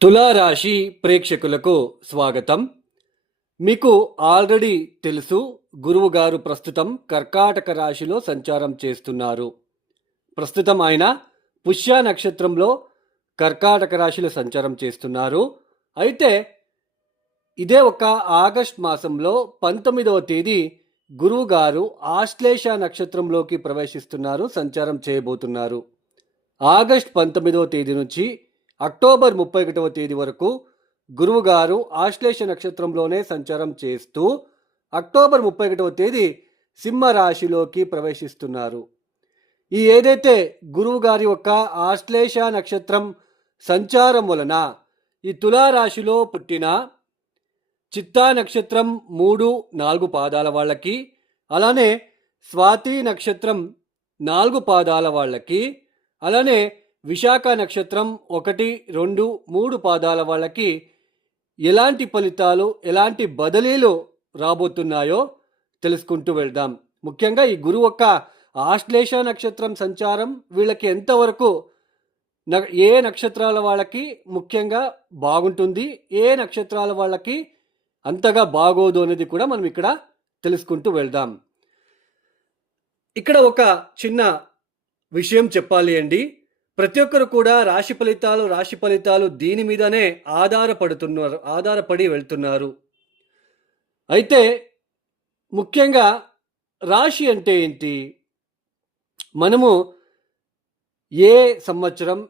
తులారాశి ప్రేక్షకులకు స్వాగతం. మీకు ఆల్రెడీ తెలుసు, గురువు గారు ప్రస్తుతం కర్కాటక రాశిలో సంచారం చేస్తున్నారు. ప్రస్తుతం ఆయన పుష్య నక్షత్రంలో కర్కాటక రాశిలో సంచారం చేస్తున్నారు. అయితే ఇదే ఒక ఆగస్ట్ మాసంలో 19వ తేదీ గురువు గారు ఆశ్లేష నక్షత్రంలోకి ప్రవేశిస్తున్నారు, సంచారం చేయబోతున్నారు. ఆగస్ట్ 19వ తేదీ నుంచి అక్టోబర్ 31వ తేదీ వరకు గురువుగారు ఆశ్లేష నక్షత్రంలోనే సంచారం చేస్తూ అక్టోబర్ 31వ తేదీ సింహ రాశిలోకి ప్రవేశిస్తున్నారు. ఈ ఏదైతే గురువుగారి యొక్క ఆశ్లేష నక్షత్రం సంచారం వలన ఈ తులారాశిలో పుట్టిన చిత్తా నక్షత్రం 3-4 పాదాల వాళ్ళకి, అలానే స్వాతి నక్షత్రం 4 పాదాల వాళ్ళకి, అలానే విశాఖ నక్షత్రం 1-2-3 పాదాల వాళ్ళకి ఎలాంటి ఫలితాలు, ఎలాంటి బదిలీలు రాబోతున్నాయో తెలుసుకుంటూ వెళ్దాం. ముఖ్యంగా ఈ గురువు యొక్క ఆశ్లేష నక్షత్రం సంచారం వీళ్ళకి ఎంతవరకు, ఏ నక్షత్రాల వాళ్ళకి ముఖ్యంగా బాగుంటుంది, ఏ నక్షత్రాల వాళ్ళకి అంతగా బాగోదు అనేది కూడా మనం ఇక్కడ తెలుసుకుంటూ వెళ్దాం. ఇక్కడ ఒక చిన్న విషయం చెప్పాలి అండి. ప్రతి ఒక్కరు కూడా రాశి ఫలితాలు దీని మీదనే ఆధారపడి వెళ్తున్నారు. అయితే ముఖ్యంగా రాశి అంటే ఏంటి? మనము ఏ సంవత్సరం,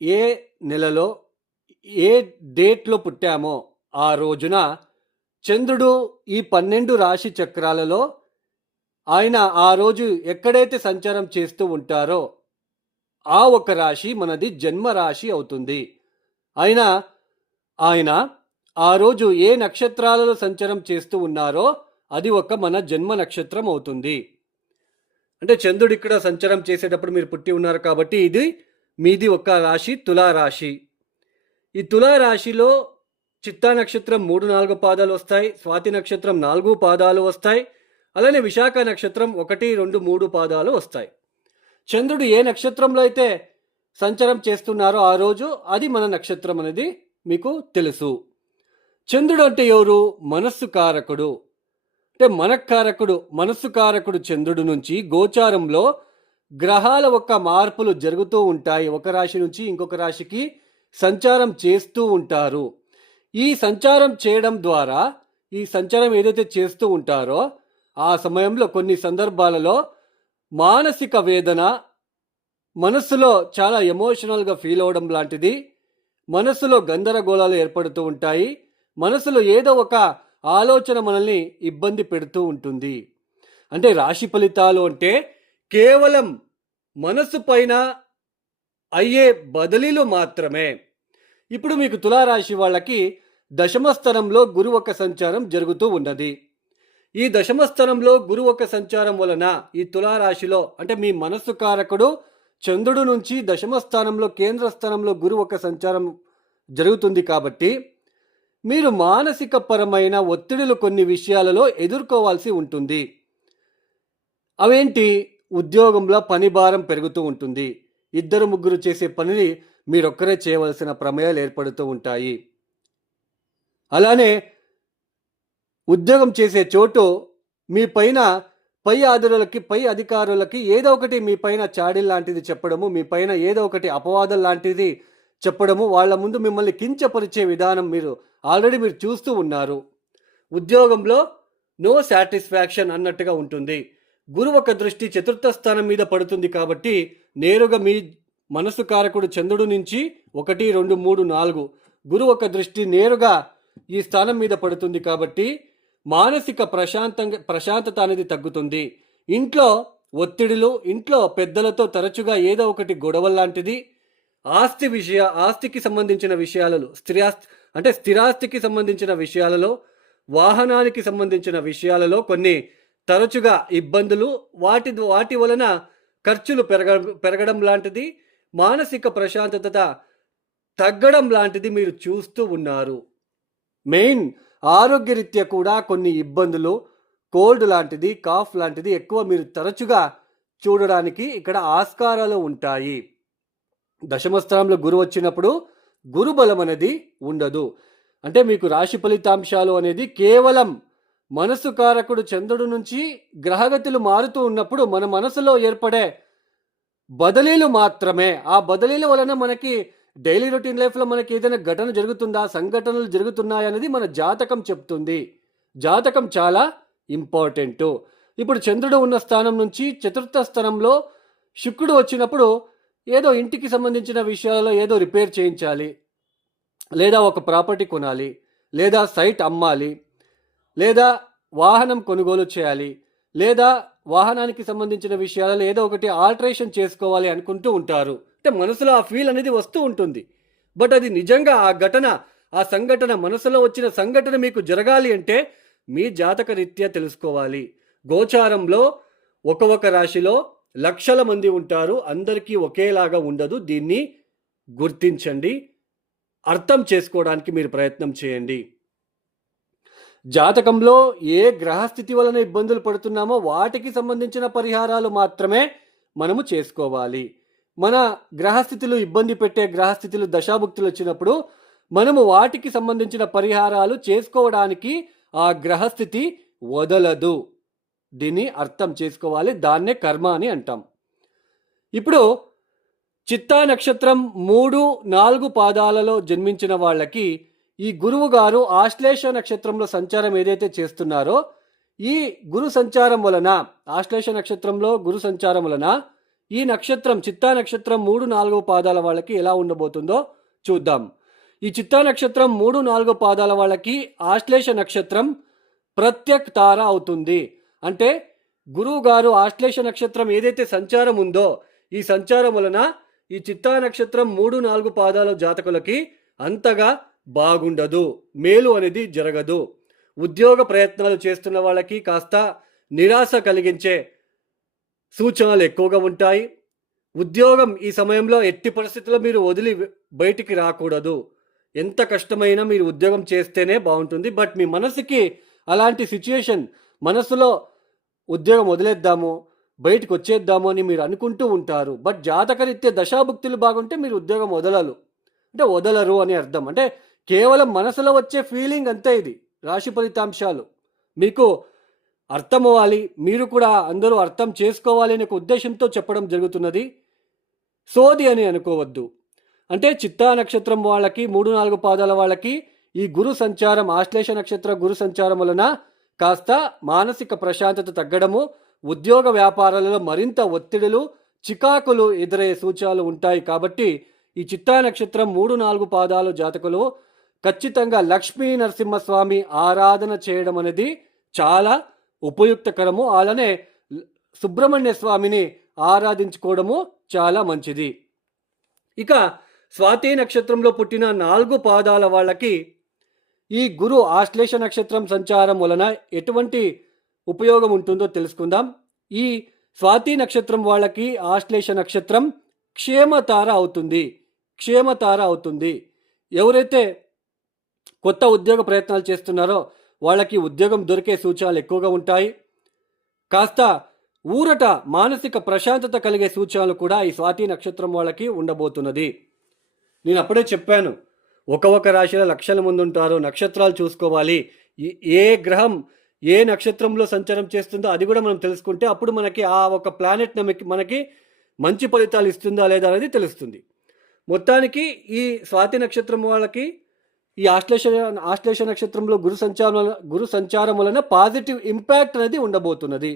ఏ నెలలో, ఏ డేట్లో పుట్టామో ఆ రోజున చంద్రుడు ఈ 12 రాశి చక్రాలలో ఆయన ఆ రోజు ఎక్కడైతే సంచారం చేస్తూ ఉంటారో ఆ ఒక రాశి మనది జన్మ రాశి అవుతుంది. ఆయన ఆ రోజు ఏ నక్షత్రాలలో సంచారం చేస్తూ ఉన్నారో అది ఒక మన జన్మ నక్షత్రం అవుతుంది. అంటే చంద్రుడు ఇక్కడ సంచారం చేసేటప్పుడు మీరు పుట్టి ఉన్నారు కాబట్టి ఇది మీది ఒక రాశి, తులారాశి. ఈ తులారాశిలో చిత్తా నక్షత్రం 3-4 పాదాలు వస్తాయి, స్వాతి నక్షత్రం 4 పాదాలు వస్తాయి, అలానే విశాఖ నక్షత్రం 1-2-3 పాదాలు వస్తాయి. చంద్రుడు ఏ నక్షత్రంలో అయితే సంచారం చేస్తున్నారో ఆ రోజు అది మన నక్షత్రం అనేది మీకు తెలుసు. చంద్రుడు అంటే ఎవరు? మనస్సు కారకుడు. అంటే మనస్సు కారకుడు చంద్రుడు నుంచి గోచారంలో గ్రహాల యొక్క మార్పులు జరుగుతూ ఉంటాయి. ఒక రాశి నుంచి ఇంకొక రాశికి సంచారం చేస్తూ ఉంటారు. ఈ సంచారం చేయడం ద్వారా, ఈ సంచారం ఏదైతే చేస్తూ ఉంటారో ఆ సమయంలో కొన్ని సందర్భాలలో మానసిక వేదన, మనస్సులో చాలా ఎమోషనల్గా ఫీల్ అవడం లాంటిది, మనస్సులో గందరగోళాలు ఏర్పడుతూ ఉంటాయి. మనసులో ఏదో ఒక ఆలోచన మనల్ని ఇబ్బంది పెడుతూ ఉంటుంది. అంటే రాశి ఫలితాలు అంటే కేవలం మనస్సు పైన అయ్యే బదిలీలు మాత్రమే. ఇప్పుడు మీకు తులారాశి వాళ్ళకి దశమ స్థానంలో గురువు ఒక సంచారం జరుగుతూ ఉన్నది. ఈ దశమ స్థానంలో గురువు ఒక సంచారం వలన ఈ తులారాశిలో అంటే మీ మనస్సు కారకుడు చంద్రుడు నుంచి దశమ స్థానంలో కేంద్ర స్థానంలో గురువు ఒక సంచారం జరుగుతుంది కాబట్టి మీరు మానసిక పరమైన ఒత్తిడులు కొన్ని విషయాలలో ఎదుర్కోవాల్సి ఉంటుంది. అవేంటి? ఉద్యోగంలో పని భారం పెరుగుతూ ఉంటుంది. 2-3 చేసే పనిని మీరొక్కరే చేయవలసిన ప్రమేయాలు ఏర్పడుతూ ఉంటాయి. అలానే ఉద్యోగం చేసే చోటు మీ పైన పై అధికారులకి ఏదో ఒకటి మీ పైన చాడీలు లాంటిది చెప్పడము, మీ పైన ఏదో ఒకటి అపవాదం లాంటిది చెప్పడము, వాళ్ళ ముందు మిమ్మల్ని కించపరిచే విధానం మీరు చూస్తూ ఉన్నారు. ఉద్యోగంలో నో సాటిస్ఫాక్షన్ అన్నట్టుగా ఉంటుంది. గురువు ఒక దృష్టి చతుర్థ స్థానం మీద పడుతుంది కాబట్టి నేరుగా మీ మనసు కారకుడు చంద్రుడు నుంచి 1-2-3-4 గురువు ఒక దృష్టి నేరుగా ఈ స్థానం మీద పడుతుంది కాబట్టి మానసిక ప్రశాంతత అనేది తగ్గుతుంది. ఇంట్లో ఒత్తిడులు, ఇంట్లో పెద్దలతో తరచుగా ఏదో ఒకటి గొడవ లాంటిది, ఆస్తికి సంబంధించిన విషయాలలో, స్థిరాస్తికి సంబంధించిన విషయాలలో, వాహనానికి సంబంధించిన విషయాలలో కొన్ని తరచుగా ఇబ్బందులు, వాటి వలన ఖర్చులు పెరగడం లాంటిది, మానసిక ప్రశాంతత తగ్గడం లాంటిది మీరు చూస్తూ ఉన్నారు. మెయిన్ ఆరోగ్యరీత్యా కూడా కొన్ని ఇబ్బందులు, కోల్డ్ లాంటిది, కాఫ్ లాంటిది ఎక్కువ మీరు తరచుగా చూడడానికి ఇక్కడ ఆస్కారాలు ఉంటాయి. దశమ స్థానంలో గురువు వచ్చినప్పుడు గురుబలం అనేది ఉండదు. అంటే మీకు రాశి ఫలితాంశాలు అనేది కేవలం మనసు కారకుడు చంద్రుడి నుంచి గ్రహగతులు మారుతూ ఉన్నప్పుడు మన మనసులో ఏర్పడే బదిలీలు మాత్రమే. ఆ బదిలీల వలన మనకి డైలీ రొటీన్ లైఫ్లో మనకి ఏదైనా ఘటన జరుగుతుందా, సంఘటనలు జరుగుతున్నాయనేది మన జాతకం చెప్తుంది. జాతకం చాలా ఇంపార్టెంటు. ఇప్పుడు చంద్రుడు ఉన్న స్థానం నుంచి చతుర్థ స్థానంలో శుక్రుడు వచ్చినప్పుడు ఏదో ఇంటికి సంబంధించిన విషయాలలో ఏదో రిపేర్ చేయించాలి, లేదా ఒక ప్రాపర్టీ కొనాలి, లేదా సైట్ అమ్మాలి, లేదా వాహనం కొనుగోలు చేయాలి, లేదా వాహనానికి సంబంధించిన విషయాలలో ఏదో ఒకటి ఆల్టరేషన్ చేసుకోవాలి అనుకుంటూ ఉంటారు. అంటే మనసులో ఆ ఫీల్ అనేది వస్తూ ఉంటుంది. బట్ అది నిజంగా ఆ ఘటన, ఆ సంఘటన, మనసులో వచ్చిన సంఘటన మీకు జరగాలి అంటే మీ జాతక రీత్యా తెలుసుకోవాలి. గోచారంలో ఒక రాశిలో లక్షల మంది ఉంటారు, అందరికీ ఒకేలాగా ఉండదు. దీన్ని గుర్తించండి, అర్థం చేసుకోవడానికి మీరు ప్రయత్నం చేయండి. జాతకంలో ఏ గ్రహస్థితి వలన ఇబ్బందులు పడుతున్నామో వాటికి సంబంధించిన పరిహారాలు మాత్రమే మనము చేసుకోవాలి. మన గ్రహస్థితులు ఇబ్బంది పెట్టే గ్రహస్థితులు దశాభుక్తులు వచ్చినప్పుడు మనము వాటికి సంబంధించిన పరిహారాలు చేసుకోవడానికి ఆ గ్రహస్థితి వదలదు. దీన్ని అర్థం చేసుకోవాలి. దాన్నే కర్మ అని అంటాం. ఇప్పుడు చిత్తా నక్షత్రం 3-4 పాదాలలో జన్మించిన వాళ్ళకి ఈ గురువు గారు ఆశ్లేష నక్షత్రంలో సంచారం ఏదైతే చేస్తున్నారో, ఈ గురు సంచారం వలన, ఆశ్లేష నక్షత్రంలో గురు సంచారం వలన ఈ నక్షత్రం చిత్తా నక్షత్రం 3-4 పాదాల వాళ్ళకి ఎలా ఉండబోతుందో చూద్దాం. ఈ చిత్తా నక్షత్రం 3-4 పాదాల వాళ్ళకి ఆశ్లేష నక్షత్రం ప్రత్యక్ తార అవుతుంది. అంటే గురువు గారు ఆశ్లేష నక్షత్రం ఏదైతే సంచారం ఉందో ఈ సంచారం వలన ఈ చిత్తా నక్షత్రం 3-4 పాదాల జాతకులకి అంతగా బాగుండదు, మేలు అనేది జరగదు. ఉద్యోగ ప్రయత్నాలు చేస్తున్న వాళ్ళకి కాస్త నిరాశ కలిగించే సూచనలు ఎక్కువగా ఉంటాయి. ఉద్యోగం ఈ సమయంలో ఎట్టి పరిస్థితుల్లో మీరు వదిలి బయటికి రాకూడదు. ఎంత కష్టమైనా మీరు ఉద్యోగం చేస్తేనే బాగుంటుంది. బట్ మీ మనసుకి అలాంటి సిచ్యుయేషన్, మనసులో ఉద్యోగం వదిలేద్దాము, బయటకు వచ్చేద్దాము అని మీరు అనుకుంటూ ఉంటారు. బట్ జాతకరీత్యా దశాభుక్తులు బాగుంటే మీరు ఉద్యోగం వదలరు అని అర్థం. అంటే కేవలం మనసులో వచ్చే ఫీలింగ్ అంతే. ఇది రాశి ఫలితాంశాలు మీకు అర్థం అవ్వాలి, మీరు కూడా అందరూ అర్థం చేసుకోవాలి అనే ఉద్దేశంతో చెప్పడం జరుగుతున్నది. సోది అని అనుకోవద్దు. అంటే చిత్తా నక్షత్రం వాళ్ళకి 3-4 పాదాల వాళ్ళకి ఈ గురు సంచారం, ఆశ్లేష నక్షత్ర గురు సంచారం వలన కాస్త మానసిక ప్రశాంతత తగ్గడము, ఉద్యోగ వ్యాపారాలలో మరింత ఒత్తిడులు, చికాకులు ఎదురయ్యే సూచనలు ఉంటాయి. కాబట్టి ఈ చిత్తా నక్షత్రం 3-4 పాదాలు జాతకులు ఖచ్చితంగా లక్ష్మీ నరసింహస్వామి ఆరాధన చేయడం అనేది చాలా ఉపయుక్తకరము. అలానే సుబ్రహ్మణ్య స్వామిని ఆరాధించుకోవడము చాలా మంచిది. ఇక స్వాతి నక్షత్రంలో పుట్టిన 4 పాదాల వాళ్ళకి ఈ గురు ఆశ్లేష నక్షత్రం సంచారం వలన ఎటువంటి ఉపయోగం ఉంటుందో తెలుసుకుందాం. ఈ స్వాతి నక్షత్రం వాళ్ళకి ఆశ్లేష నక్షత్రం క్షేమతార అవుతుంది. ఎవరైతే కొత్త ఉద్యోగ ప్రయత్నాలు చేస్తున్నారో వాళ్ళకి ఉద్యోగం దొరికే సూచనలు ఎక్కువగా ఉంటాయి. కాస్త ఊరట, మానసిక ప్రశాంతత కలిగే సూచనలు కూడా ఈ స్వాతి నక్షత్రం వాళ్ళకి ఉండబోతున్నది. నేను అప్పుడే చెప్పాను, ఒక రాశిలో లక్షల మంది ఉంటారు, నక్షత్రాలు చూసుకోవాలి. ఏ గ్రహం ఏ నక్షత్రంలో సంచారం చేస్తుందో అది కూడా మనం తెలుసుకుంటే అప్పుడు మనకి ఆ ఒక ప్లానెట్ మనకి మంచి ఫలితాలు ఇస్తుందా లేదా అనేది తెలుస్తుంది. మొత్తానికి ఈ స్వాతి నక్షత్రం వాళ్ళకి ఈ ఆశ్లేష నక్షత్రంలో గురు సంచారం వలన పాజిటివ్ ఇంపాక్ట్ అనేది ఉండబోతున్నది.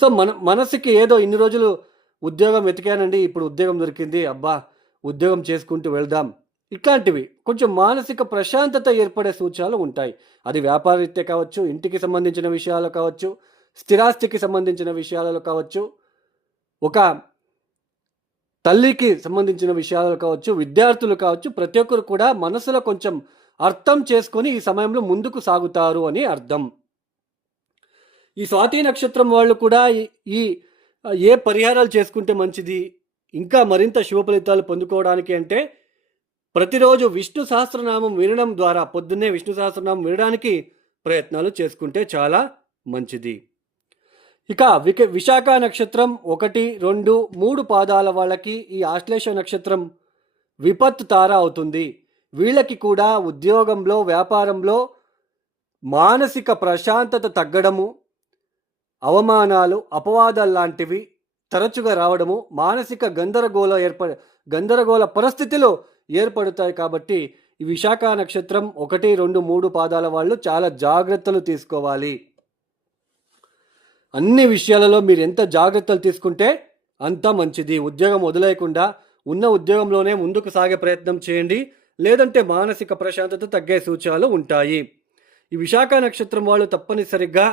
సో మనసుకి ఏదో ఇన్ని రోజులు ఉద్యోగం వెతికానండి, ఇప్పుడు ఉద్యోగం దొరికింది, అబ్బా ఉద్యోగం చేసుకుంటూ వెళ్దాం, ఇట్లాంటివి కొంచెం మానసిక ప్రశాంతత ఏర్పడే సూచనలు ఉంటాయి. అది వ్యాపారరీత్యా కావచ్చు, ఇంటికి సంబంధించిన విషయాలు కావచ్చు, స్థిరాస్తికి సంబంధించిన విషయాలలో కావచ్చు, ఒక తల్లికి సంబంధించిన విషయాలు కావచ్చు, విద్యార్థులు కావచ్చు, ప్రతి ఒక్కరు కూడా మనసులో కొంచెం అర్థం చేసుకొని ఈ సమయంలో ముందుకు సాగుతారు అని అర్థం. ఈ స్వాతి నక్షత్రం వాళ్ళు కూడా ఏ పరిహారాలు చేసుకుంటే మంచిది, ఇంకా మరింత శుభ ఫలితాలు పొందుకోవడానికి అంటే ప్రతిరోజు విష్ణు సహస్రనామం వినడం ద్వారా, పొద్దున్నే విష్ణు సహస్రనామం వినడానికి ప్రయత్నాలు చేసుకుంటే చాలా మంచిది. ఇక విశాఖ నక్షత్రం 1, 2, 3 పాదాల వాళ్ళకి ఈ ఆశ్లేష నక్షత్రం విపత్తు తార అవుతుంది. వీళ్ళకి కూడా ఉద్యోగంలో, వ్యాపారంలో మానసిక ప్రశాంతత తగ్గడము, అవమానాలు, అపవాదాలు లాంటివి తరచుగా రావడము, మానసిక గందరగోళ పరిస్థితులు ఏర్పడతాయి. కాబట్టి ఈ విశాఖ నక్షత్రం 1, 2, 3 పాదాల వాళ్ళు చాలా జాగ్రత్తలు తీసుకోవాలి. అన్ని విషయాలలో మీరు ఎంత జాగ్రత్తలు తీసుకుంటే అంత మంచిది. ఉద్యోగం వదిలేయకుండా ఉన్న ఉద్యోగంలోనే ముందుకు సాగే ప్రయత్నం చేయండి. లేదంటే మానసిక ప్రశాంతత తగ్గే సూచనలు ఉంటాయి. ఈ విశాఖ నక్షత్రం వాళ్ళు తప్పనిసరిగా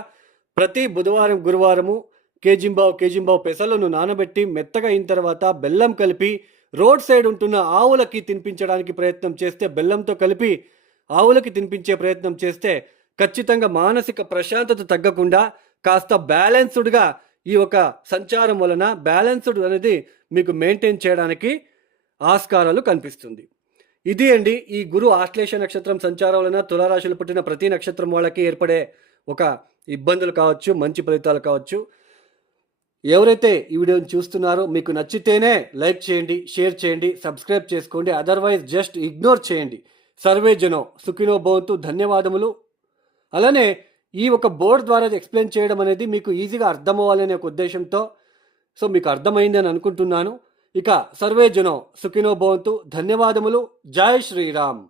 ప్రతి బుధవారం, గురువారము కేజింబావు పెసలను నానబెట్టి మెత్తగా అయిన తర్వాత బెల్లం కలిపి రోడ్ సైడ్ ఉంటున్న ఆవులకి తినిపించడానికి ప్రయత్నం చేస్తే, బెల్లంతో కలిపి ఆవులకి తినిపించే ప్రయత్నం చేస్తే ఖచ్చితంగా మానసిక ప్రశాంతత తగ్గకుండా కాస్త బ్యాలెన్స్డ్గా ఈ ఒక సంచారం వలన బ్యాలెన్స్డ్ అనేది మీకు మెయింటైన్ చేయడానికి ఆస్కారాలు కనిపిస్తుంది. ఇది అండి ఈ గురు ఆశ్లేష నక్షత్రం సంచారం వలన తులారాశులు పుట్టిన ప్రతి నక్షత్రం వాళ్ళకి ఏర్పడే ఒక ఇబ్బందులు కావచ్చు, మంచి ఫలితాలు కావచ్చు. ఎవరైతే ఈ వీడియోని చూస్తున్నారో మీకు నచ్చితేనే లైక్ చేయండి, షేర్ చేయండి, సబ్స్క్రైబ్ చేసుకోండి. అదర్వైజ్ జస్ట్ ఇగ్నోర్ చేయండి. సర్వే జనో సుఖినో భవంతు. ధన్యవాదములు. అలానే ఈ ఒక బోర్డు ద్వారా ఎక్స్ప్లెయిన్ చేయడం అనేది మీకు ఈజీగా అర్థం అవ్వాలనే ఒక ఉద్దేశంతో మీకు అర్థమైంది అని అనుకుంటున్నాను. ఇక సర్వే జనో సుఖినో భవంతు. ధన్యవాదములు. జై శ్రీరామ్.